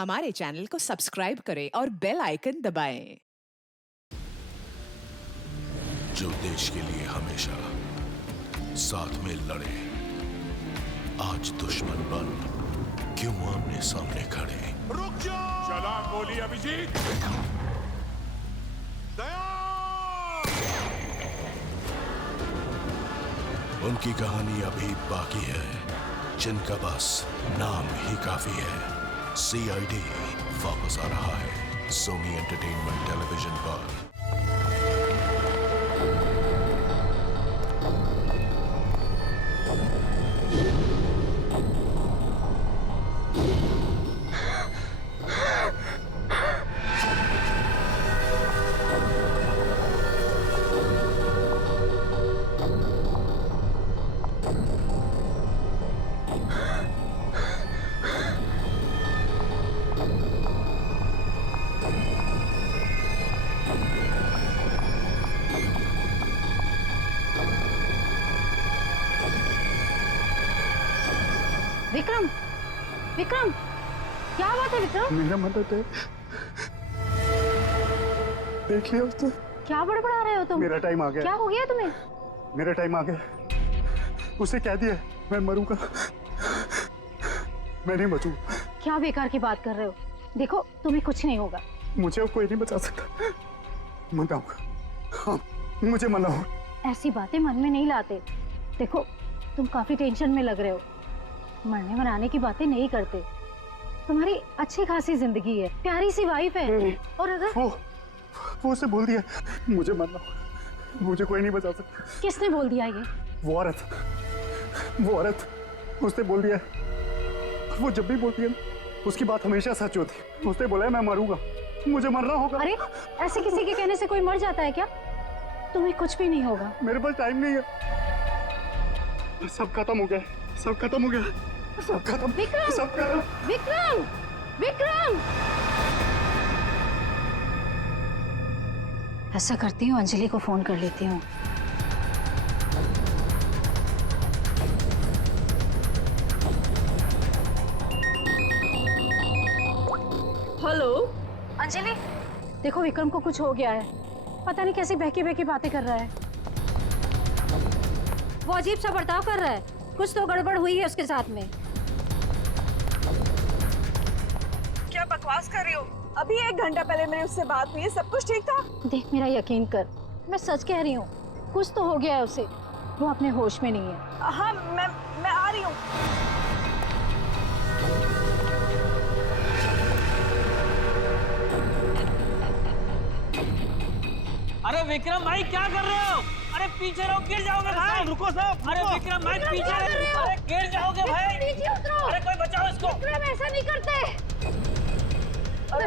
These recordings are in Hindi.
हमारे चैनल को सब्सक्राइब करें और बेल आइकन दबाएं। जो देश के लिए हमेशा साथ में लड़े, आज दुश्मन बन क्यों आमने सामने खड़े। रुक जाओ! चला गोली अभिजीत। दया! उनकी कहानी अभी बाकी है, जिनका बस नाम ही काफी है। CID वापस आ रहा है सोनी एंटरटेनमेंट टेलीविजन पर। विक्रम, विक्रम, क्या बात है विक्रम? मेरा मदद है, देख लिया उसने। क्या बड़बड़ा रहे हो तुम? मेरा टाइम आ गया। क्या हो गया तुम्हें? मेरा टाइम आ गया। उसे कह दिया मैं मरूंगा, मैं नहीं बचूंगा। क्या बेकार की बात कर रहे हो? देखो तुम्हें कुछ नहीं होगा। मुझे अब कोई नहीं बचा सकता। मनाऊंगा, हाँ, मुझे मनाओ। ऐसी बातें मन में नहीं लाते। देखो तुम काफी टेंशन में लग रहे हो। मरने मनाने की बातें नहीं करते। तुम्हारी अच्छी खासी जिंदगी है, प्यारी सी वाइफ है। और अगर वो उसे बोल दिया मुझे मरना, मुझे कोई नहीं बचा सकता। किसने बोल दिया ये? वो औरत उसने बोल दिया। वो जब भी बोलती है उसकी बात हमेशा सच होती। उसने बोला है मैं मरूंगा, मुझे मरना होगा। अरे ऐसे किसी के कहने से कोई मर जाता है क्या? तुम्हें कुछ भी नहीं होगा। मेरे पास टाइम नहीं है। सब खत्म हो गया, सब खत्म हो गया, सब खत्म। विक्रम! सब खत्म। विक्रम! विक्रम! ऐसा करती हूँ, अंजलि को फोन कर लेती हूँ। हेलो अंजलि, देखो विक्रम को कुछ हो गया है। पता नहीं कैसी बहकी बहकी बातें कर रहा है। वो अजीब सा बर्ताव कर रहा है। कुछ तो गड़बड़ हुई है उसके साथ में। क्या बकवास कर रही हो? अभी 1 घंटा पहले मेरी उससे बात हुई है, सब कुछ ठीक था। देख मेरा यकीन कर, मैं सच कह रही हूँ। कुछ तो हो गया है उसे, वो अपने होश में नहीं है। हाँ मैं आ रही हूँ। अरे विक्रम भाई क्या कर रहे हो? अरे पीछे रहो, गिर जाओगे भाई। रुको साहब। अरे विक्रम भाई पीछे रहो, अरे गिर जाओगे भाई। नीचे उतरो। अरे कोई बचाओ इसको। विक्रम ऐसा नहीं करते। अरे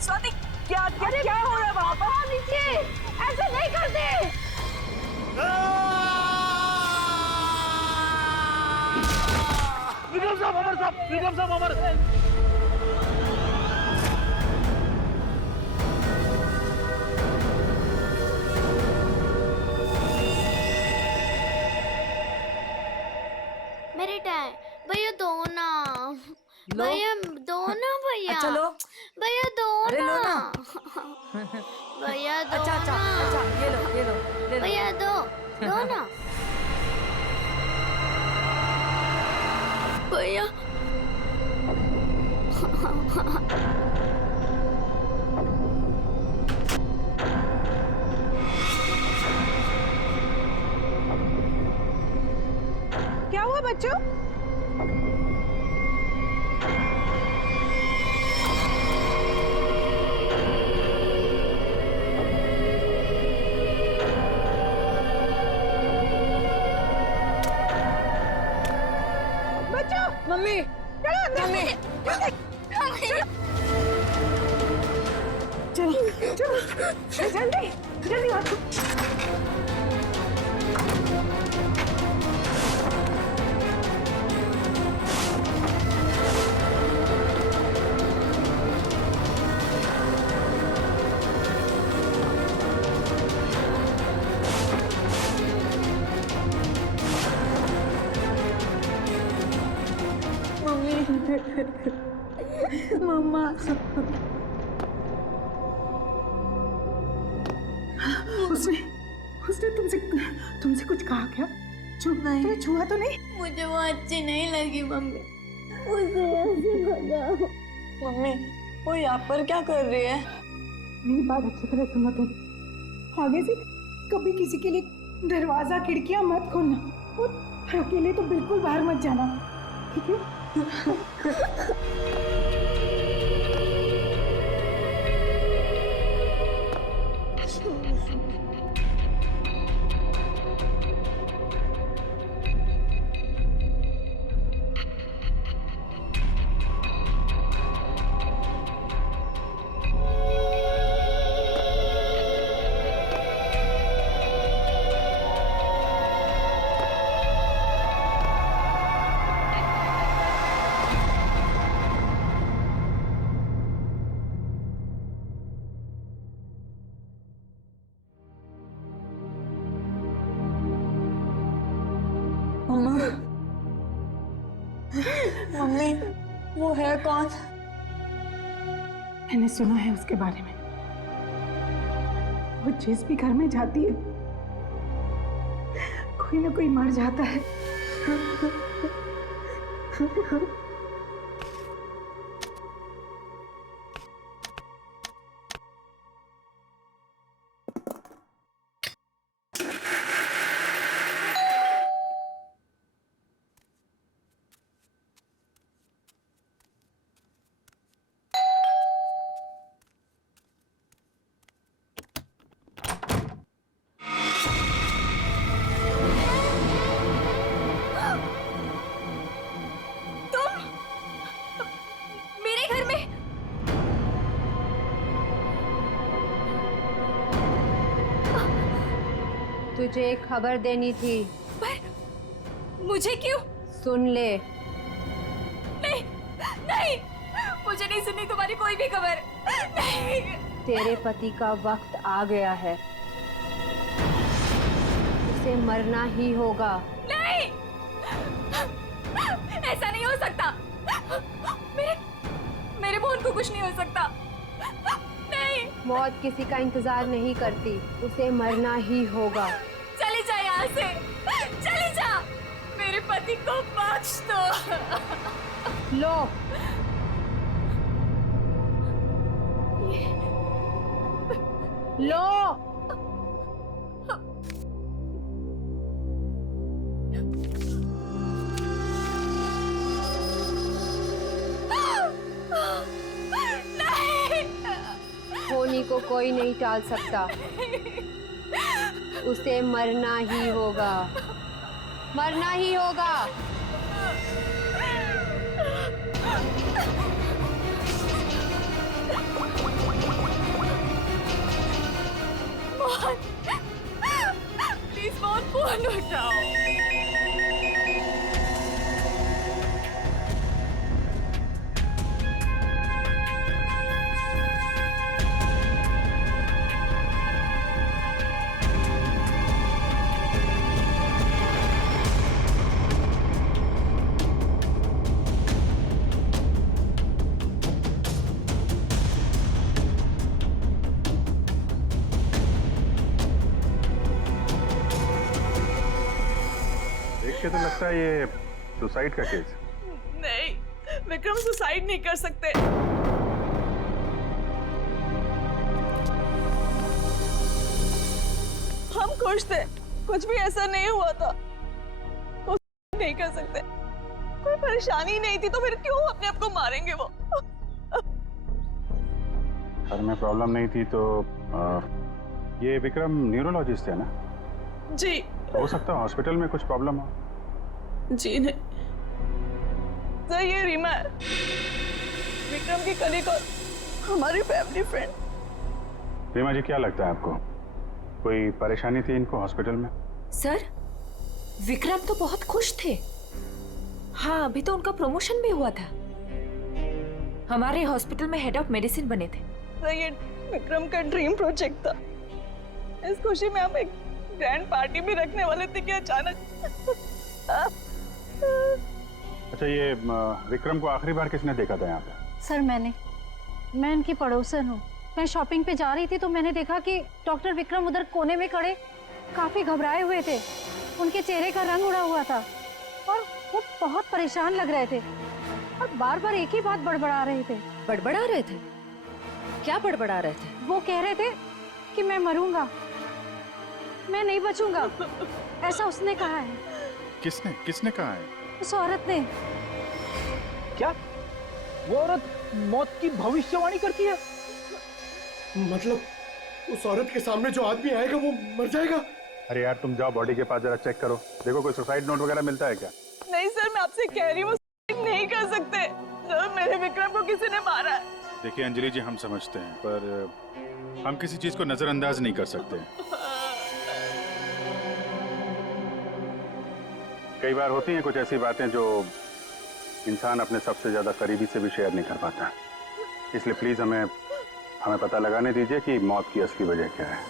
स्वाति क्या हो रहा है वहाँ पर? नीचे ऐसा नहीं करते। विक्रम साहब अमर साहब, विक्रम साहब अमर। मेरे टाइम भैया दो ना, भैया दो ना, भैया चलो भैया दो अरे लो ना, ना। भैया दो अच्छा ना, ये लो ले लो। भैया दो ना भैया। क्या हुआ बच्चों? मम्मी मम्मी चलो जल्दी जल्दी आओ। मम्मा उसने उसने तुमसे कुछ कहा क्या? तुम्हें छुआ तो नहीं? मुझे वो अच्छी नहीं लगी मम्मी, उसे ऐसे भगाओ। मम्मी वो यहाँ पर क्या कर रही है? मेरी बात अच्छी तरह सुनो तुम। आगे से कभी किसी के लिए दरवाजा खिड़कियां मत खोलना और अकेले तो बिल्कुल बाहर मत जाना, ठीक है? मम्मा मम्मी वो है कौन? मैंने सुना है उसके बारे में। वो जिस भी घर में जाती है कोई ना कोई मर जाता है। तुझे एक खबर देनी थी। पर मुझे क्यों? सुन ले। नहीं नहीं, मुझे नहीं सुननी तुम्हारी कोई भी खबर। नहीं। तेरे पति का वक्त आ गया है, उसे मरना ही होगा। नहीं, ऐसा नहीं हो सकता। मेरे मोहन को कुछ नहीं हो सकता। नहीं। मौत किसी का इंतजार नहीं करती, उसे मरना ही होगा। चली जा यहाँ से, चली जा। मेरे पति को बख्श दो। लो। लो। होनी को कोई नहीं टाल सकता, उसे मरना ही होगा, मरना ही होगा। मोहन, प्लीज मोहन फोन उठाओ। देख के तो लगता है ये सुसाइड का केस। नहीं, विक्रम सुसाइड नहीं कर सकते। हम खुश थे, कुछ भी ऐसा नहीं हुआ था। वो नहीं कर सकते, कोई परेशानी नहीं थी तो फिर क्यों अपने आप को मारेंगे वो? घर में प्रॉब्लम नहीं थी तो ये विक्रम न्यूरोलॉजिस्ट है ना? जी। हो सकता है हॉस्पिटल में कुछ प्रॉब्लम हो। जी नहीं सर, ये रीमा है, विक्रम की कलीग और हमारी फैमिली फ्रेंड। रीमा जी, क्या लगता है आपको कोई परेशानी थी इनको हॉस्पिटल में? सर, विक्रम तो बहुत खुश थे। हाँ, अभी तो उनका प्रमोशन भी हुआ था, हमारे हॉस्पिटल में हेड ऑफ मेडिसिन बने थे। सर, ये विक्रम का ड्रीम प्रोजेक्ट था। इस खुशी में हम एक ग्रैंड पार्टी भी रखने वाले थे कि अचानक। अच्छा, ये विक्रम को आखिरी बार किसने देखा था यहाँ पे? सर मैं इनकी पड़ोसन हूँ। मैं शॉपिंग पे जा रही थी तो मैंने देखा कि डॉक्टर विक्रम उधर कोने में खड़े काफी घबराए हुए थे। उनके चेहरे का रंग उड़ा हुआ था और वो बहुत परेशान लग रहे थे और बार बार एक ही बात बड़बड़ा रहे थे। बड़बड़ा रहे थे? क्या बड़बड़ा रहे थे? वो कह रहे थे कि मैं मरूंगा, मैं नहीं बचूंगा, ऐसा उसने कहा है। किसने कहा है? उस औरत ने। क्या वो औरत मौत की भविष्यवाणी करती है? मतलब उस औरत के सामने जो आदमी आएगा वो मर जाएगा? अरे यार तुम जाओ बॉडी के पास जरा चेक करो, देखो कोई सुसाइड नोट वगैरह मिलता है क्या? नहीं सर, मैं आपसे कह रही हूँ नहीं कर सकते सर, मेरे विक्रम को किसी ने मारा है। देखिए अंजलि जी, हम समझते हैं पर हम किसी चीज को नजरअंदाज नहीं कर सकते। कई बार होती हैं कुछ ऐसी बातें जो इंसान अपने सबसे ज्यादा करीबी से भी शेयर नहीं कर पाता, इसलिए प्लीज हमें पता लगाने दीजिए कि मौत की असली वजह क्या है।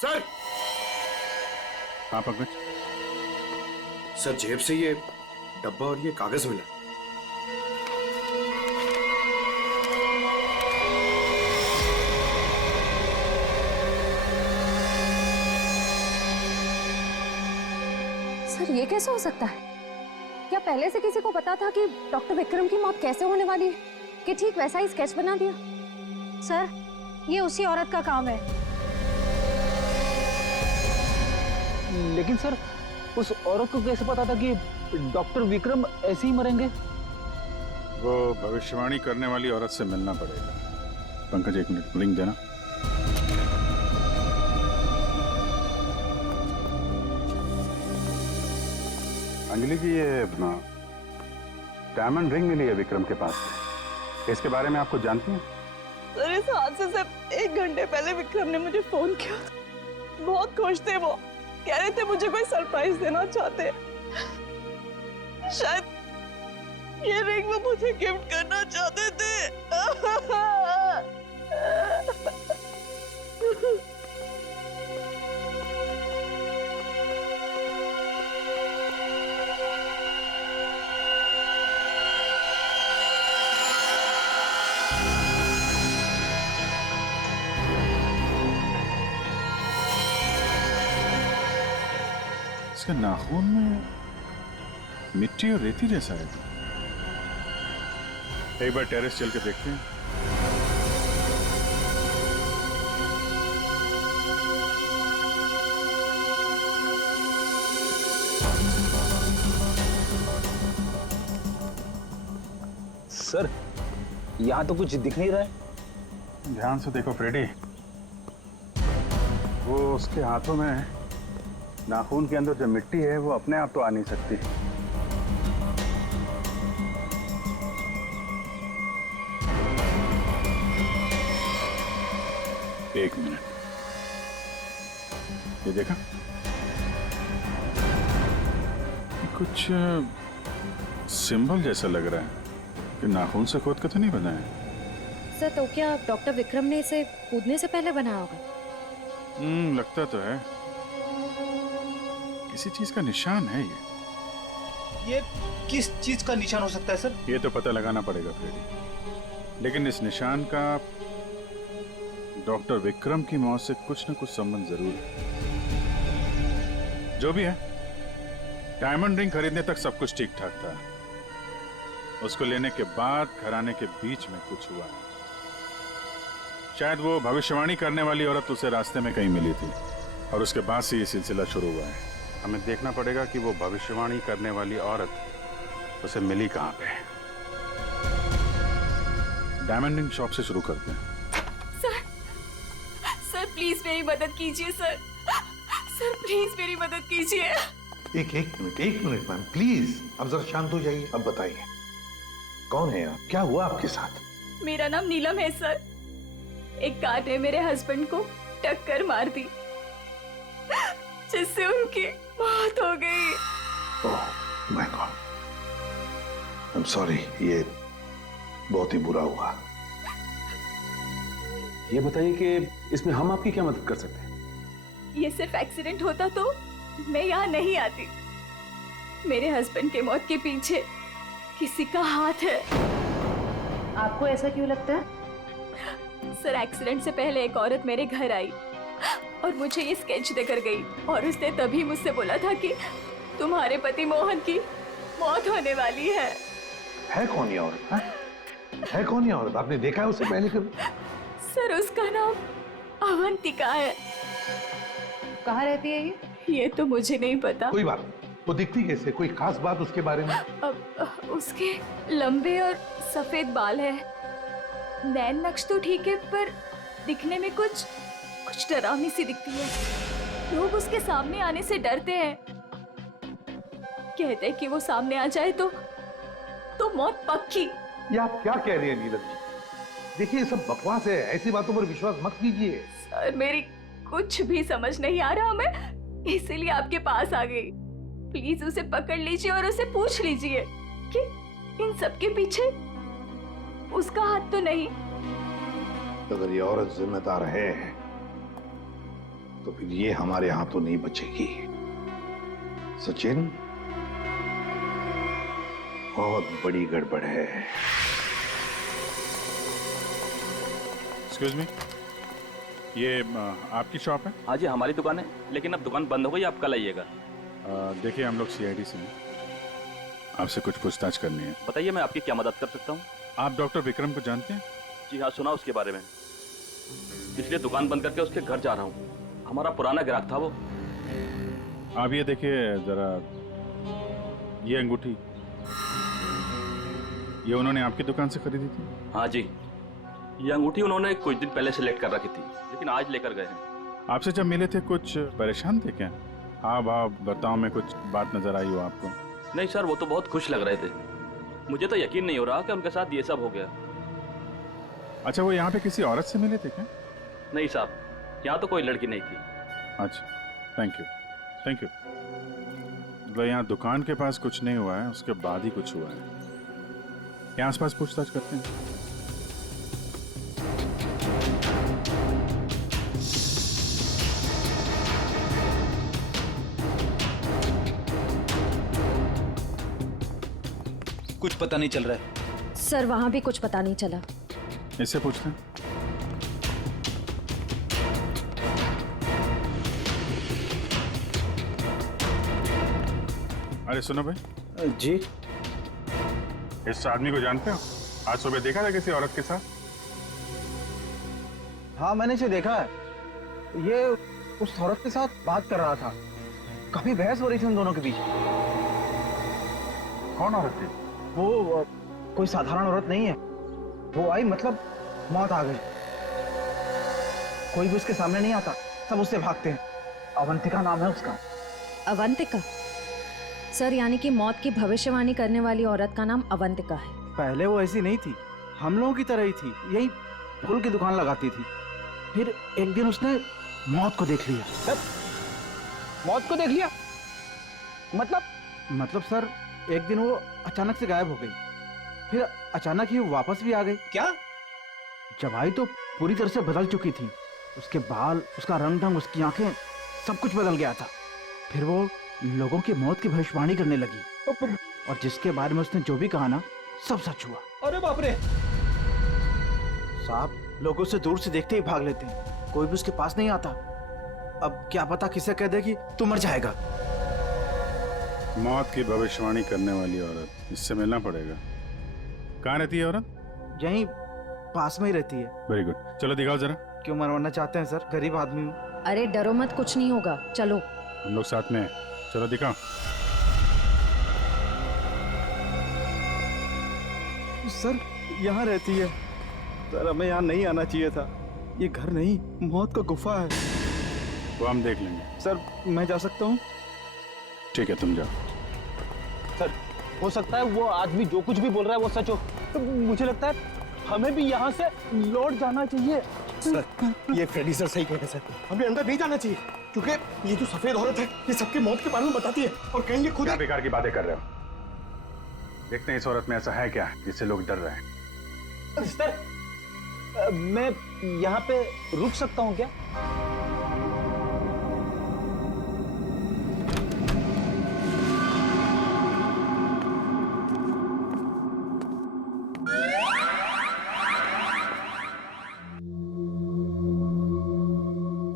सर! हाँ पंकज। सर जेब से ये डब्बा और ये कागज मिला। सर ये कैसे हो सकता है? क्या पहले से किसी को पता था कि डॉक्टर विक्रम की मौत कैसे होने वाली है कि ठीक वैसा ही स्केच बना दिया? सर ये उसी औरत का काम है। लेकिन सर उस औरत को कैसे पता था कि डॉक्टर विक्रम ऐसे ही मरेंगे? वो भविष्यवाणी करने वाली औरत से मिलना पड़ेगा। पंकज एक मिनट, लिंक देना। अंजलि जी, ये डायमंड रिंग मिली है विक्रम के पास, इसके बारे में आप कुछ जानती हैं? सर इस हादसे से 1 घंटे पहले विक्रम ने मुझे फोन किया था। बहुत खुश थे वो, कह रहे थे मुझे कोई सरप्राइज देना चाहते। शायद ये रिंग वो मुझे गिफ्ट करना चाहते थे। इसके नाखून में मिट्टी और रेती जैसा है। एक बार टेरेस चल के देखते हैं। सर यहाँ तो कुछ दिख नहीं रहा है। ध्यान से देखो फ्रेडी, वो उसके हाथों में नाखून के अंदर जो मिट्टी है वो अपने आप तो आ नहीं सकती। एक मिनट, ये देखा? कुछ सिंबल जैसा लग रहा है कि नाखून से खोद के तो नहीं बना है। सर तो क्या डॉक्टर विक्रम ने इसे कूदने से पहले बनाया होगा? लगता तो है किसी चीज का निशान है ये किस चीज का निशान हो सकता है सर? ये तो पता लगाना पड़ेगा फ्रेडी, लेकिन इस निशान का डॉक्टर विक्रम की मौत से कुछ न कुछ संबंध जरूर है। जो भी है, डायमंड रिंग खरीदने तक सब कुछ ठीक ठाक था। उसको लेने के बाद घराने के बीच में कुछ हुआ। शायद वो भविष्यवाणी करने वाली औरत उसे रास्ते में कहीं मिली थी और उसके बाद से ये सिलसिला शुरू हुआ है। हमें देखना पड़ेगा कि वो भविष्यवाणी करने वाली औरत उसे मिली कहाँ पे। डायमंड रिंग शॉप से शुरू करते हैं। सर प्लीज मेरी मदद कीजिए सर। सर प्लीज मेरी मदद कीजिए। एक मिनट मैम प्लीज, अब जरा शांत हो जाइए। अब बताइए कौन है आप, क्या हुआ आपके साथ? मेरा नाम नीलम है सर। एक कार ने मेरे हस्बैंड को टक्कर मार दी जिससे उनकी मौत हो गई। Oh my God, I am sorry, ये बहुत ही बुरा हुआ। ये बताइए कि इसमें हम आपकी क्या मदद कर सकते हैं? ये सिर्फ एक्सीडेंट होता तो मैं यहाँ नहीं आती। मेरे हस्बैंड के मौत के पीछे किसी का हाथ है। आपको ऐसा क्यों लगता है? सर, एक्सीडेंट से पहले एक औरत मेरे घर आई और मुझे ये स्केच देकर गई और उसने तभी मुझसे बोला था कि तुम्हारे पति मोहन की मौत होने वाली है। है कौन ये औरत? है कौन ये औरत? आपने देखा है उसे पहले कभी? सर, उसका नाम अवंतिका है। कहाँ रहती है ये? ये तो मुझे नहीं पता। कोई बात नहीं, वो दिखती कैसे? कोई खास बात उसके बारे में? अब उसके लंबे और सफेद बाल है। नैन नक्श तो ठीक है, पर दिखने में कुछ डरावनी सी दिखती है। लोग उसके सामने आने से डरते हैं। कहते हैं कि वो सामने आ जाए तो मौत पक्की। ये आप क्या कह रही हैं नीलम जी? देखिए, ये सब बकवास है, ऐसी बातों पर विश्वास मत कीजिए। सर, मेरी कुछ भी समझ नहीं आ रहा, मैं इसीलिए आपके पास आ गई। प्लीज उसे पकड़ लीजिए और उसे पूछ लीजिए कि इन सब के पीछे उसका हाथ तो नहीं। अगर ये औरत जिम्मेदार है तो फिर ये हमारे हाथों नहीं बचेगी। सचिन, बहुत बड़ी गड़बड़ है। एक्सक्यूज मी, ये आपकी शॉप है? हाँ जी, हमारी दुकान है, लेकिन अब दुकान बंद हो गई, आप कल आइएगा। देखिए, हम लोग CID से हैं, आपसे कुछ पूछताछ करनी है। बताइए, मैं आपकी क्या मदद कर सकता हूँ? आप डॉक्टर विक्रम को जानते हैं? जी हाँ, सुना उसके बारे में, इसलिए दुकान बंद करके उसके घर जा रहा हूँ। हमारा पुराना ग्राहक था वो। आप ये देखिए जरा, ये अंगूठी, ये उन्होंने आपकी दुकान से खरीदी थी? हाँ जी, ये अंगूठी उन्होंने कुछ दिन पहले सेलेक्ट कर रखी थी, लेकिन आज लेकर गए हैं। आपसे जब मिले थे कुछ परेशान थे क्या? हाँ भाव बर्ताव में कुछ बात नजर आई हो आपको? नहीं सर, वो तो बहुत खुश लग रहे थे। मुझे तो यकीन नहीं हो रहा कि उनके साथ ये सब हो गया। अच्छा, वो यहाँ पे किसी औरत से मिले थे क्या? नहीं साहब, यहाँ तो कोई लड़की नहीं थी। अच्छा, थैंक यू। मतलब यहाँ दुकान के पास कुछ नहीं हुआ है, उसके बाद ही कुछ हुआ है। यहाँ आसपास पूछताछ करते हैं। कुछ पता नहीं चल रहा है। सर, वहां भी कुछ पता नहीं चला। इससे पूछते हैं। अरे सुनो भाई। जी? इस आदमी को जानते हो? आज सुबह देखा था किसी औरत के साथ? हाँ, मैंने इसे देखा है। ये उस औरत के साथ बात कर रहा था। काफी बहस हो रही थी उन दोनों के बीच। कौन औरत थी? वो कोई साधारण औरत नहीं है। वो आई, मतलब मौत आ गई। कोई भी उसके सामने नहीं आता, सब उससे भागते हैं। अवंतिका नाम है उसका। अवंतिका? सर, यानी कि मौत की भविष्यवाणी करने वाली औरत का नाम अवंतिका है। पहले वो ऐसी नहीं थी, हम लोगों की तरह ही थी। यही फूल की दुकान लगाती थी। फिर एक दिन उसने मौत को देख लिया। मौत को देख लिया? मतलब सर, एक दिन वो अचानक से गायब हो गई। फिर अचानक ही वो वापस भी आ गई। क्या? जब आई तो पूरी तरह से बदल चुकी थी। उसके बाल, उसका रंग ढंग, उसकी आंखें, सब कुछ बदल गया था। फिर वो लोगों की मौत की भविष्यवाणी करने लगी, और जिसके बारे में उसने जो भी कहा ना, सब सच हुआ। अरे बाप रे! साहब, लोगों से दूर से देखते ही भाग लेते हैं, कोई भी उसके पास नहीं आता। अब क्या पता किसे कह दे कि तू मर जाएगा। मौत की भविष्यवाणी करने वाली औरत, इससे मिलना पड़ेगा। कहाँ रहती है औरत? यहीं पास में ही रहती है। वेरी गुड, चलो दिखाओ जरा। क्यों मरवाना चाहते हैं सर? गरीब आदमी हूँ। अरे डरो मत, कुछ नहीं होगा, चलो। हम लोग साथ में हैं, चलो दिखाओ। सर, यहाँ रहती है। सर, हमें यहाँ नहीं आना चाहिए था। ये घर नहीं, मौत का गुफा है। वो हम देख लेंगे। सर, मैं जा सकता हूँ? ठीक है, तुम जाओ। सर, हो सकता है वो आदमी जो कुछ भी बोल रहा है वो सच हो। तो मुझे लगता है हमें भी यहाँ से लौट जाना चाहिए। सर, ये फ्रेडी सर सही कहते हैं सर। हमें अंदर नहीं जाना चाहिए, क्योंकि ये जो सफेद औरत है, ये सबके मौत के बारे में बताती है और कहेंगे खुद। क्या बेकार की बातें कर रहे हो? देखते हैं इस औरत में ऐसा है क्या जिससे लोग डर रहे हैं। सर, मैं यहाँ पे रुक सकता हूँ क्या?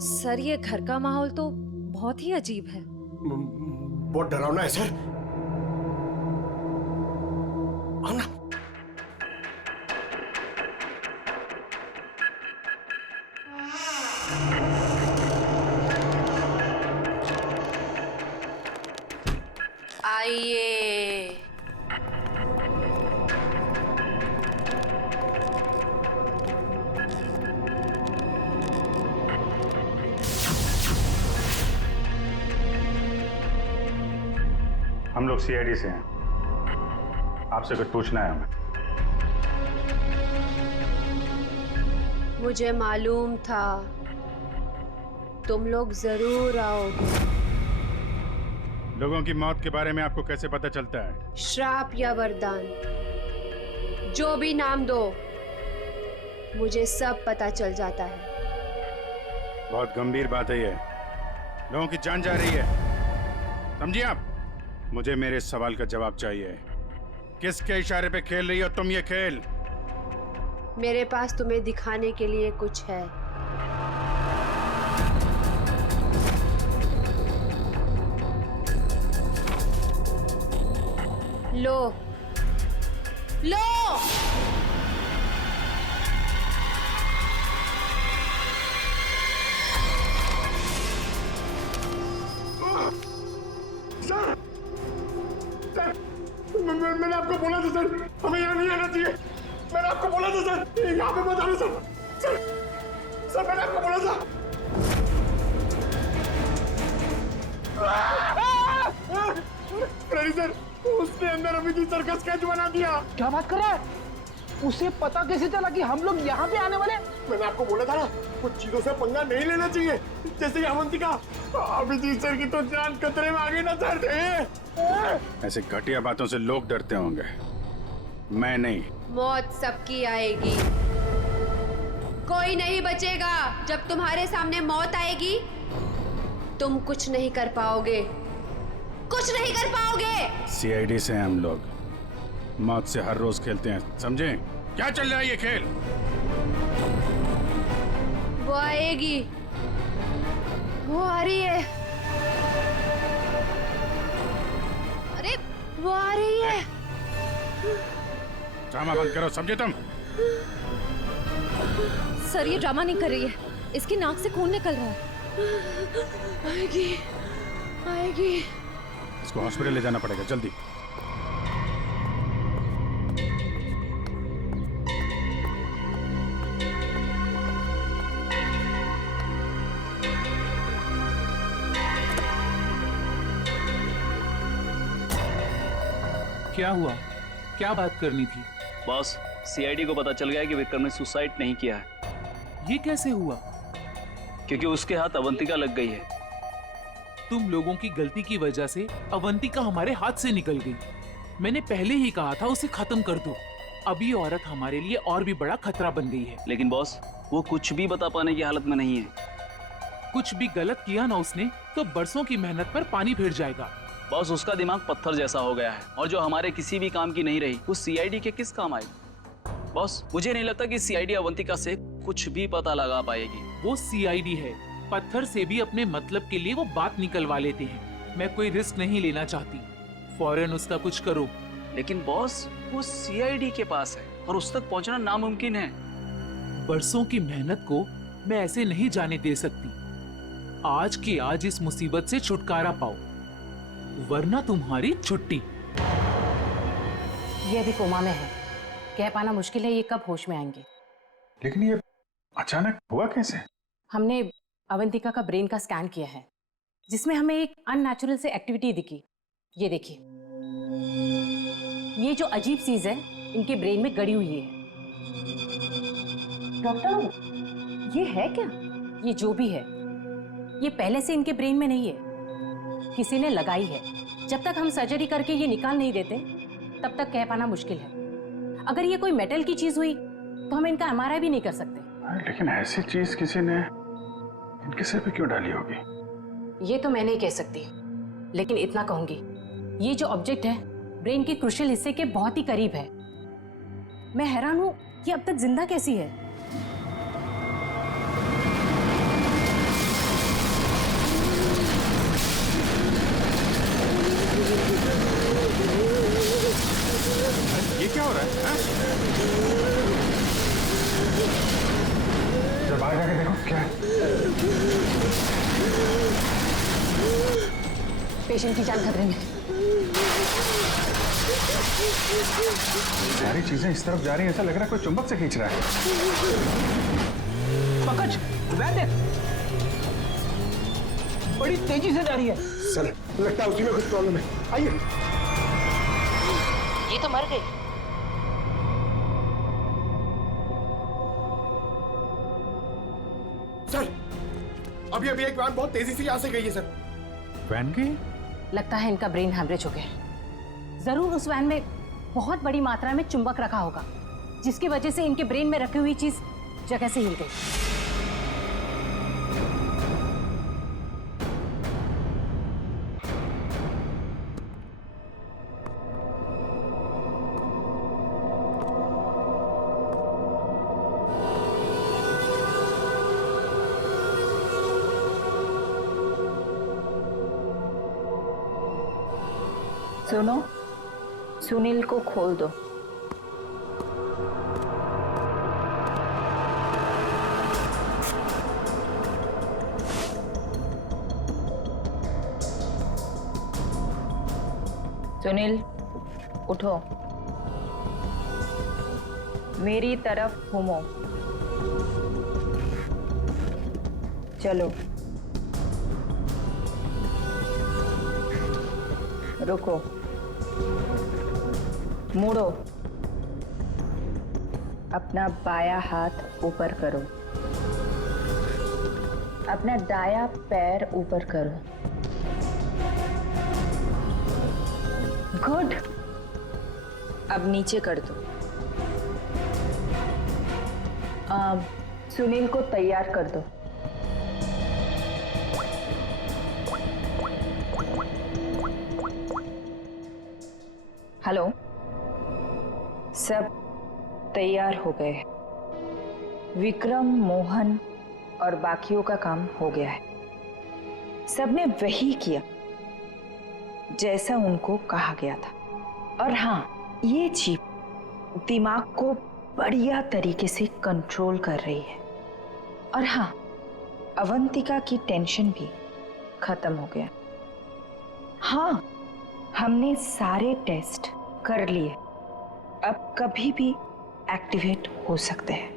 सर ये घर का माहौल तो बहुत ही अजीब है। बहुत डरावना है सर। आना। आइए। हम लोग सीआईडी से हैं। आपसे कुछ पूछना है हमें। मुझे मालूम था तुम लोग जरूर आओगे। लोगों की मौत के बारे में आपको कैसे पता चलता है? श्राप या वरदान, जो भी नाम दो, मुझे सब पता चल जाता है। बहुत गंभीर बात है ये। लोगों की जान जा रही है, समझिए आप? मुझे मेरे सवाल का जवाब चाहिए। किसके इशारे पे खेल रही हो तुम ये खेल? मेरे पास तुम्हें दिखाने के लिए कुछ है। लो लो। मैंने आपको बोला था सर, हमें यहाँ नहीं आना चाहिए। मैंने आपको बोला था सर, यहाँ पे मत आना सर। सर मैंने आपको बोला था। फ्रेडी सर, उसने अंदर अभी की सर का स्केच बना दिया। क्या बात कर रहा है? उसे पता कैसे चला कि हम लोग यहाँ पे आने वाले? मैंने आपको बोला था ना, कुछ चीजों से पंगा नहीं लेना चाहिए, जैसे अवंतिका। अभिजीत सर की तो जान खतरे में आ गई ना सर। ऐसे घटिया बातों से लोग डरते होंगे, मैं नहीं। मौत सबकी आएगी, कोई नहीं बचेगा। जब तुम्हारे सामने मौत आएगी, तुम कुछ नहीं कर पाओगे, कुछ नहीं कर पाओगे। सीआईडी से हैं हम लोग, मौत से हर रोज खेलते हैं, समझे? क्या चल रहा है ये खेल? वो आएगी, वो आ रही है। अरे वो आ रही है। ड्रामा बंद करो, समझे तुम? सर ये ड्रामा नहीं कर रही है, इसकी नाक से खून निकल रहा है। आएगी, आएगी। इसको हॉस्पिटल ले जाना पड़ेगा, जल्दी। क्या हुआ? क्या बात करनी थी? बॉस, सीआईडी को पता चल गया कि विक्रम ने सुसाइड नहीं किया है। ये कैसे हुआ? क्योंकि उसके हाथ अवंतिका लग गई है। तुम लोगों की गलती की वजह से अवंतिका हमारे हाथ से निकल गई। मैंने पहले ही कहा था उसे खत्म कर दो। अब ये औरत हमारे लिए और भी बड़ा खतरा बन गई है। लेकिन बॉस, वो कुछ भी बता पाने की हालत में नहीं है। कुछ भी गलत किया ना उसने तो बरसों की मेहनत पर पानी फिर जाएगा। बॉस, उसका दिमाग पत्थर जैसा हो गया है, और जो हमारे किसी भी काम की नहीं रही, वो सीआईडी के किस काम आएगी? बॉस, मुझे नहीं लगता कि सीआईडी अवंतिका से कुछ भी पता लगा पाएगी। वो सीआईडी है, पत्थर से भी अपने मतलब के लिए वो बात निकलवा लेते हैं। मैं कोई रिस्क नहीं लेना चाहती, फौरन उसका कुछ करो। लेकिन बॉस, वो सीआईडी के पास है और उस तक पहुंचना नामुमकिन है। बरसों की मेहनत को मैं ऐसे नहीं जाने दे सकती। आज की आज इस मुसीबत से छुटकारा पाओ, वरना तुम्हारी छुट्टी। ये अभी कोमा में है, कह पाना मुश्किल है ये कब होश में आएंगे। लेकिन ये अचानक हुआ कैसे? हमने अवंतिका का ब्रेन का स्कैन किया है, जिसमें हमें एक अननेचुरल से एक्टिविटी दिखी। ये देखिए, ये जो अजीब चीज है इनके ब्रेन में गड़ी हुई है। डॉक्टर, ये है क्या? ये जो भी है, ये पहले से इनके ब्रेन में नहीं है, किसी ने लगाई है। जब तक हम सर्जरी करके ये निकाल नहीं देते, तब तक कह पाना मुश्किल है। अगर ये कोई मेटल की चीज हुई तो हम इनका एमआरआई भी नहीं कर सकते। लेकिन ऐसी चीज किसी ने इनके सिर पे क्यों डाली होगी? ये तो मैं नहीं कह सकती, लेकिन इतना कहूंगी, ये जो ऑब्जेक्ट है ब्रेन के क्रुशियल हिस्से के बहुत ही करीब है। मैं हैरान हूं कि अब तक जिंदा कैसी है। ये क्या हो रहा है? जरा बाहर जाके देखो क्या है। पेशेंट की जान खतरे में। सारी चीजें इस तरफ जा रही हैं, ऐसा लग रहा है कोई चुंबक से खींच रहा है। पंकज, वह देख, बड़ी तेजी से जा रही है। सर, लगता है उसी में कुछ प्रॉब्लम है। आइए। ये तो मर गई। सर, अभी एक वैन बहुत तेजी से यहाँ से गई है सर। वैन गई? लगता है इनका ब्रेन हैमरेज हो गया। जरूर उस वैन में बहुत बड़ी मात्रा में चुंबक रखा होगा, जिसकी वजह से इनके ब्रेन में रखी हुई चीज जगह से हिल गई। सुनो, सुनील को खोल दो। सुनील, उठो, मेरी तरफ घूमो। चलो, रुको, मुड़ो, अपना बाया हाथ ऊपर करो, अपना दाया पैर ऊपर करो। गुड, अब नीचे कर दो। सुनील को तैयार कर दो। हेलो, सब तैयार हो गए। विक्रम, मोहन और बाकियों का काम हो गया है। सबने वही किया जैसा उनको कहा गया था। और हाँ, ये चिप दिमाग को बढ़िया तरीके से कंट्रोल कर रही है। और हाँ, अवंतिका की टेंशन भी खत्म हो गया। हाँ, हमने सारे टेस्ट कर लिए, अब कभी भी एक्टिवेट हो सकते हैं।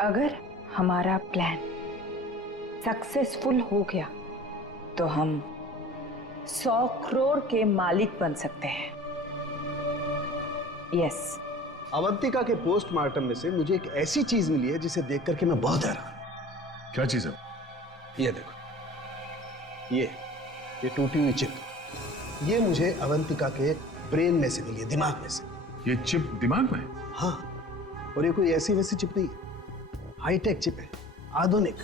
अगर हमारा प्लान सक्सेसफुल हो गया तो हम 100 करोड़ के मालिक बन सकते हैं। यस। अवंतिका के पोस्टमार्टम में से मुझे एक ऐसी चीज मिली है जिसे देख करके मैं बहुत हैरान। क्या चीज है? ये देखो, ये टूटी हुई चिप, ये मुझे अवंतिका के ब्रेन में से मिली है, दिमाग में से। ये चिप दिमाग में? हाँ, और ये कोई ऐसी वैसी चिप नहीं है, हाईटेक चिप है, आधुनिक।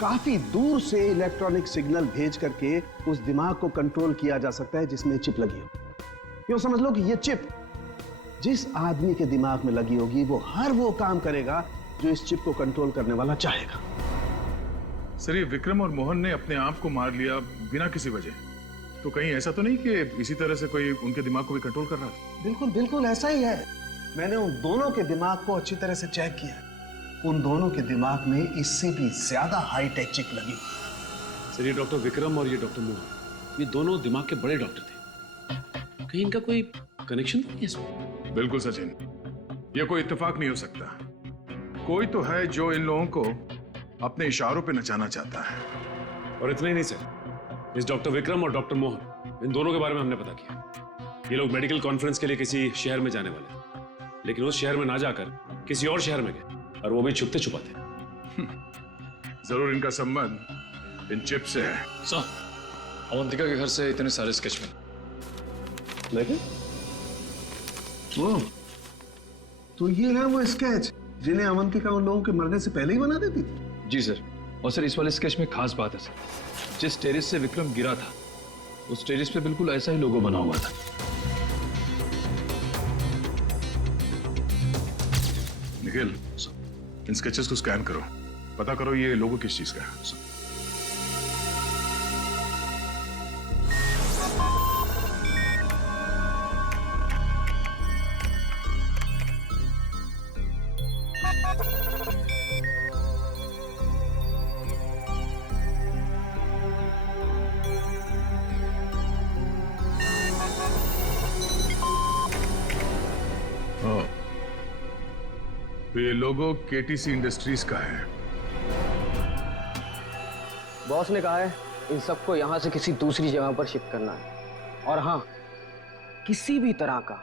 काफी दूर से इलेक्ट्रॉनिक सिग्नल भेज करके उस दिमाग को कंट्रोल किया जा सकता है जिसमें चिप लगी हो। यूं समझ लो कि ये चिप जिस आदमी के दिमाग में लगी होगी वो हर वो काम करेगा जो इस चिप को कंट्रोल करने वाला चाहेगा। सर, ये विक्रम और मोहन ने अपने आप को मार लिया बिना किसी वजह, तो कहीं ऐसा तो नहीं कि इसी तरह से कोई उनके दिमाग को भी कंट्रोल कर रहा था? बिल्कुल बिल्कुल ऐसा ही है। मैंने उन दोनों के दिमाग को अच्छी तरह से चेक किया। उन दोनों के दिमाग में इससे भी ज्यादा हाईटेक चिप लगी हुई। सर, ये डॉक्टर विक्रम और ये डॉक्टर मोहन, ये दोनों दिमाग के बड़े डॉक्टर थे। कहीं इनका कोई कनेक्शन तो नहीं है इसमें? बिल्कुल सचिन, ये कोई इत्तेफाक नहीं हो सकता। कोई तो है जो इन लोगों को अपने इशारों पे नचाना चाहता है। और इतना ही नहीं सर, इस डॉक्टर विक्रम और डॉक्टर मोहन, इन दोनों के बारे में हमने पता किया। ये लोग मेडिकल कॉन्फ्रेंस के लिए किसी शहर में जाने वाले हैं, लेकिन उस शहर में ना जाकर किसी और शहर में गए, और वो भी छुपते छुपाते। जरूर इनका संबंध इन चिप से है। सर, अवंतिका के घर से इतने सारे स्केच मिले। लेकिन वो तो ये है वो स्केच जिन्हें अवंतिका उन लोगों के मरने से पहले ही बना देती थी? जी सर। और सर इस वाले स्केच में खास बात है सर, जिस टेरेस से विक्रम गिरा था उस टेरेस पे बिल्कुल ऐसा ही लोगो बना हुआ था। निखिल, इन स्केचेस को स्कैन करो, पता करो ये लोगो किस चीज का है। तो ये लोगो केटीसी इंडस्ट्रीज का है। बॉस ने कहा है इन सबको यहाँ से किसी दूसरी जगह पर शिफ्ट करना है। और हाँ, किसी भी तरह का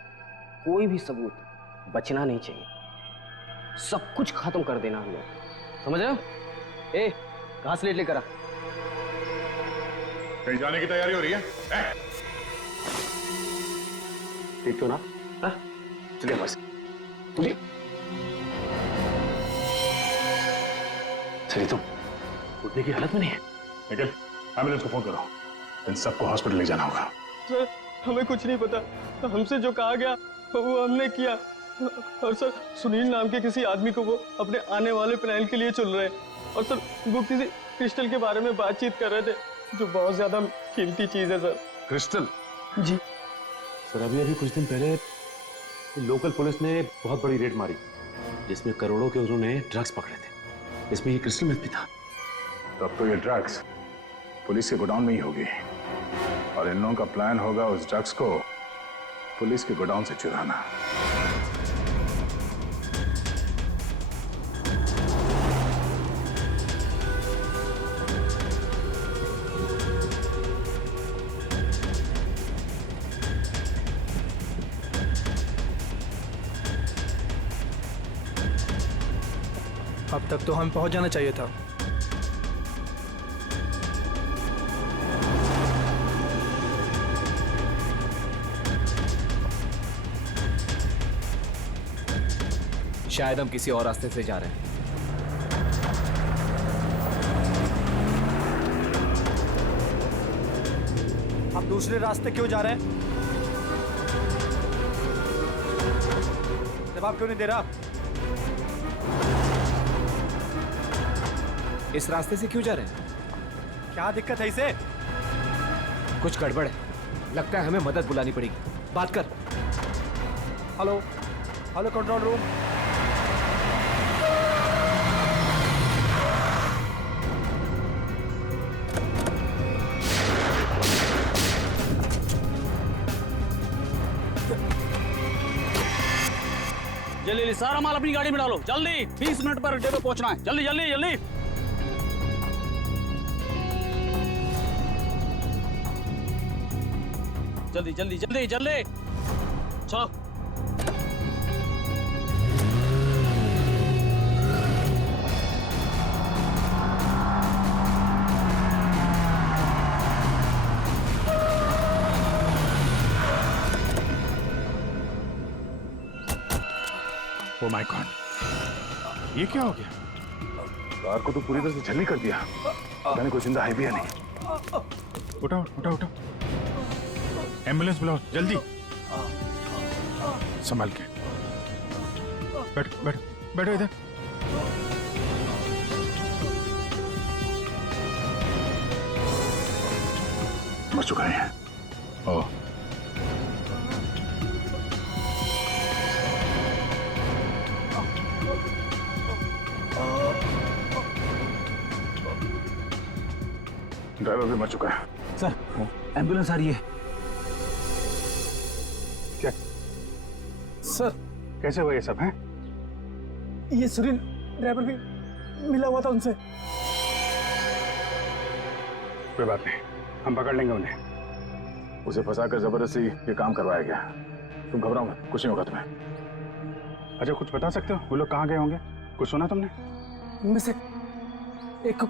कोई भी सबूत बचना नहीं चाहिए, सब कुछ खत्म कर देना हम लोग, समझ रहे हो? ए, घास लेट लेकर आ। कहीं जाने की तैयारी हो रही है? ठीक तो ना? चलिए बस। चलिए। चलिए, तुम उठने की हालत में नहीं है। निखिल, एम्बुलेंस को फोन करो, इन सबको हॉस्पिटल ले जाना होगा। सर, हमें कुछ नहीं पता, हमसे जो कहा गया वो हमने किया। और सर, सुनील नाम के किसी आदमी को वो अपने आने वाले प्लान के लिए चुन रहे हैं। और सर, वो किसी क्रिस्टल के बारे में बातचीत कर रहे थे, जो बहुत ज्यादा कीमती चीज है सर। क्रिस्टल? जी सर, अभी कुछ दिन पहले लोकल पुलिस ने बहुत बड़ी रेड मारी, जिसमें करोड़ों के उन्होंने ड्रग्स पकड़े थे। इसमें ये क्रिस्टल मेथ भी था। तब तो ये ड्रग्स पुलिस के गोडाउन में ही होगी, और इन लोगों का प्लान होगा उस ड्रग्स को पुलिस के गोडाउन से चुराना। अब तक तो हमें पहुंच जाना चाहिए था। शायद हम किसी और रास्ते से जा रहे हैं। आप दूसरे रास्ते क्यों जा रहे हैं? जवाब क्यों नहीं दे रहा? इस रास्ते से क्यों जा रहे हैं? क्या दिक्कत है इसे? कुछ गड़बड़ है, लगता है हमें मदद बुलानी पड़ेगी। बात कर। Hello, hello control room. जल्दी सारा माल अपनी गाड़ी में डालो, जल्दी। 20 मिनट पर अड्डे पे पहुंचना है, जल्दी जल्दी जल्दी। जल्दी जल्दी जल्दी जल्दी चलो। ओ माय गॉड, ये क्या हो गया? कार को तो पूरी तरह से झल्ली कर दिया, पता नहीं कोई जिंदा है भी या नहीं। उठाओ उठाओ उठाओ, एम्बुलेंस बुलाओ जल्दी। संभाल के बैठो बैठो बैठो इधर। मर चुका है। ओह, ड्राइवर भी मर चुका है। सर, एम्बुलेंस आ रही है। क्या सर, कैसे हुआ ये सब है? ये सुनील ड्राइवर भी मिला हुआ था उनसे। कोई बात नहीं, हम पकड़ लेंगे उन्हें। उसे फंसाकर जबरदस्ती ये काम करवाया गया। तुम घबराओ मत, कुछ नहीं होगा तुम्हें। अच्छा, कुछ बता सकते हो वो लोग कहाँ गए होंगे? कुछ सुना तुमने? उनमें से एक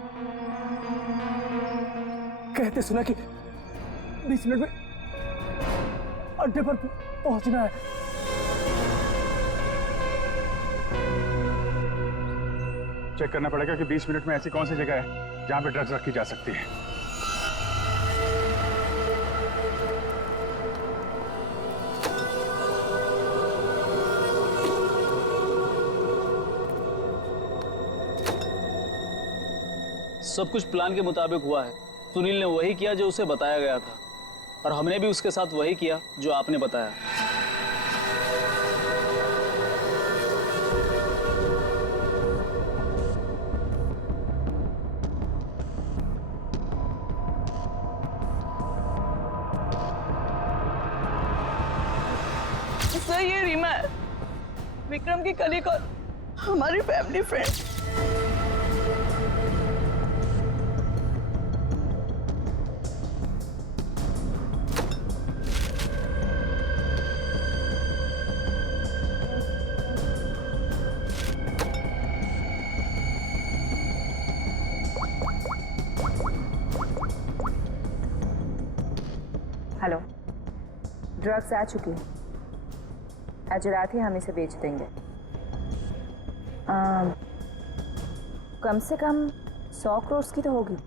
कहते सुना कि 20 मिनट में अड्डे पर पहुंचना है। चेक करना पड़ेगा कि 20 मिनट में ऐसी कौन सी जगह है जहां पे ड्रग्स रखी जा सकती है। सब कुछ प्लान के मुताबिक हुआ है। सुनील ने वही किया जो उसे बताया गया था, और हमने भी उसके साथ वही किया जो आपने बताया। सर, ये रीमा है, विक्रम की कलीग और हमारी फैमिली फ्रेंड। हेलो, ड्रग्स आ चुकी है। आज रात ही हम इसे बेच देंगे। कम से कम 100 करोड़ की तो होगी।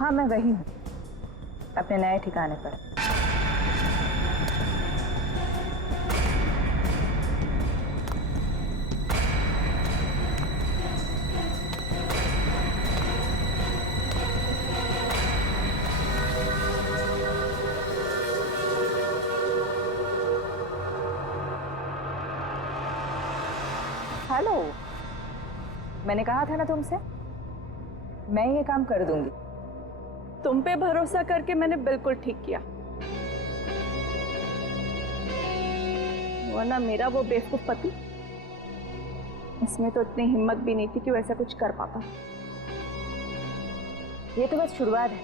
हाँ, मैं वही हूँ, अपने नए ठिकाने पर। हेलो, मैंने कहा था ना तुमसे, मैं ये काम कर दूंगी। तुम पे भरोसा करके मैंने बिल्कुल ठीक किया, वरना मेरा वो बेवकूफ पति, इसमें तो इतनी हिम्मत भी नहीं थी कि वो ऐसा कुछ कर पाता। ये तो बस शुरुआत है।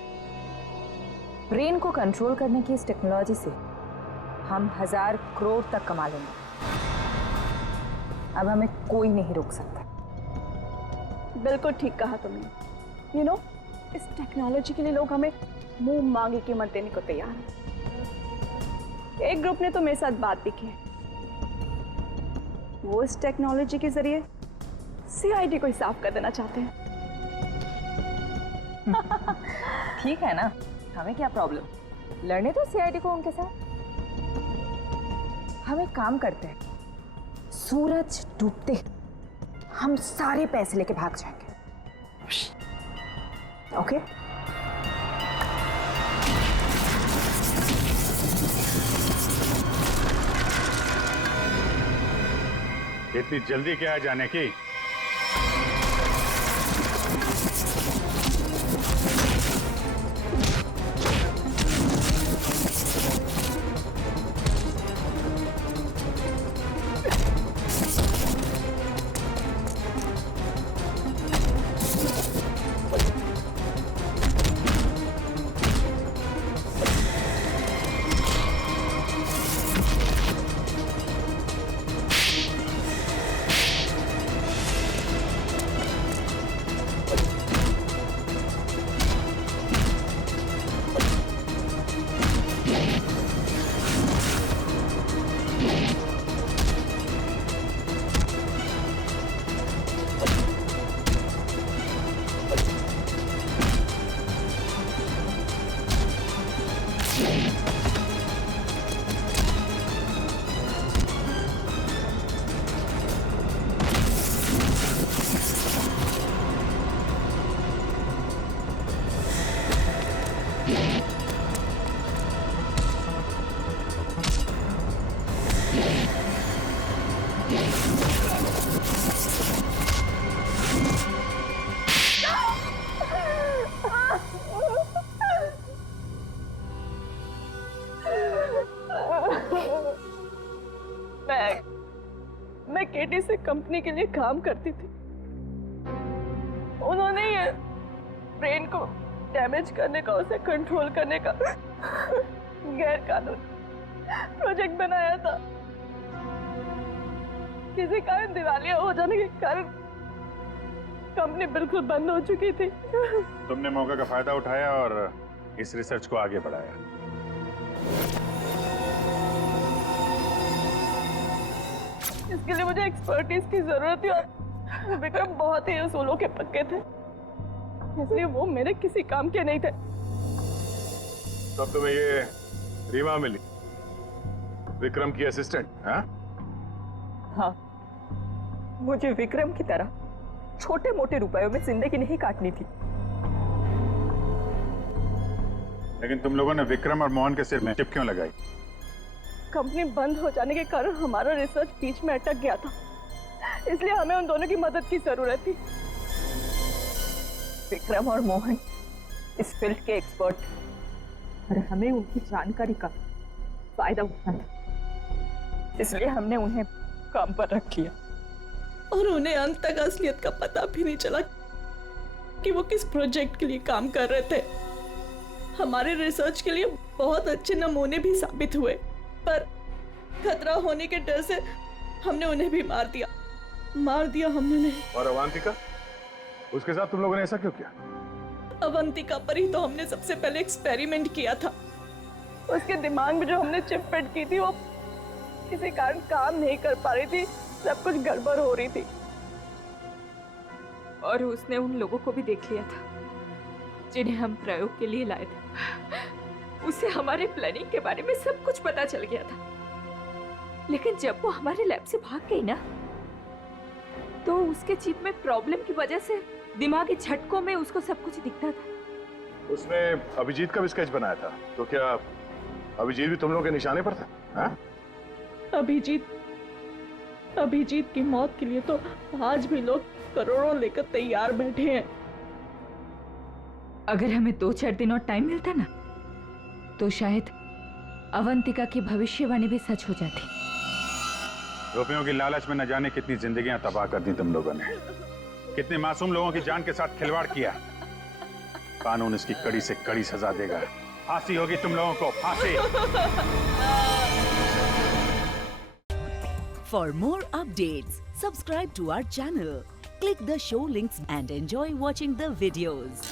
ब्रेन को कंट्रोल करने की इस टेक्नोलॉजी से हम 1000 करोड़ तक कमा लेंगे। अब हमें कोई नहीं रोक सकता। बिल्कुल ठीक कहा तुमने। इस टेक्नोलॉजी के लिए लोग हमें मुंह मांगी कीमत देने को तैयार हैं। एक ग्रुप ने तो मेरे साथ बात भी की है, वो इस टेक्नोलॉजी के जरिए सीआईडी को ही साफ कर देना चाहते हैं। ठीक है ना, हमें क्या प्रॉब्लम, लड़ने दो सीआईडी को उनके साथ। हम एक काम करते हैं, सूरज डूबते हम सारे पैसे लेके भाग जाएंगे। ओके? इतनी जल्दी क्या है जाने की? मैं केटी से कंपनी के लिए काम करती थी। उन्होंने ये ब्रेन को डैमेज करने का, उसे कंट्रोल करने का गैर कानूनी प्रोजेक्ट बनाया था। किसी कारण दिवालिया हो जाने के कारण कंपनी बिल्कुल बंद हो चुकी थी। तुमने मौके का फायदा उठाया और इस रिसर्च को आगे बढ़ाया। इसके लिए मुझे एक्सपर्टीज की जरूरत थी और विक्रम बहुत ही उसूलों के पक्के थे, इसलिए वो मेरे किसी काम के नहीं थे। तब तुम्हें ये रीमा मिली, विक्रम की असिस्टेंट? हाँ? हाँ, मुझे विक्रम की तरह छोटे मोटे रुपयों में जिंदगी नहीं काटनी थी। लेकिन तुम लोगों ने विक्रम और मोहन के सिर में टिप क्यों लगाई? कंपनी बंद हो जाने के कारण हमारा रिसर्च बीच में अटक गया था, इसलिए हमें उन दोनों की मदद की जरूरत थी। विक्रम और मोहन इस फील्ड के एक्सपर्ट थे और हमें उनकी जानकारी का फायदा उठाना था, इसलिए हमने उन्हें काम पर रख लिया। और उन्हें अंत तक असलियत का पता भी नहीं चला कि वो किस प्रोजेक्ट के लिए काम कर रहे थे। हमारे रिसर्च के लिए बहुत अच्छे नमूने भी साबित हुए, पर खतरा होने के डर से हमने उन्हें भी मार दिया हमने नहीं। और अवंतिका, उसके साथ तुम लोगों ने ऐसा क्यों किया? अवंतिका पर ही तो हमने सबसे पहले एक्सपेरिमेंट किया था। उसके दिमाग में जो हमने चिप फिट की थी वो किसी कारण काम नहीं कर पा रही थी, सब कुछ गड़बड़ हो रही थी। और उसने उन लोगों को भी देख लिया था जिन्हें हम प्रयोग के लिए लाए थे। उसे हमारे प्लानिंग के बारे में सब कुछ पता चल गया था, लेकिन जब वो हमारे लैब से भाग गई ना, तो उसके चिप में प्रॉब्लम की वजह से दिमागी झटकों में उसको सब कुछ दिखता था। उसने अभिजीत का भी स्केच बनाया था, तो क्या अभिजीत भी तुम लोगों के निशाने पर था? हाँ? अभिजीत की मौत के लिए तो आज भी लोग करोड़ों लेकर तैयार बैठे हैं। अगर हमें 2-4 दिन और टाइम मिलता ना, तो शायद अवंतिका की भविष्यवाणी भी सच हो जाती। रुपयों की लालच में न जाने कितनी जिंदगियां तबाह कर दी तुम लोगों ने, कितने मासूम लोगों की जान के साथ खिलवाड़ किया। कानून इसकी कड़ी से कड़ी सजा देगा। फांसी होगी तुम लोगों को, फांसी। For more updates, subscribe to our channel, click the show links and enjoy watching the videos.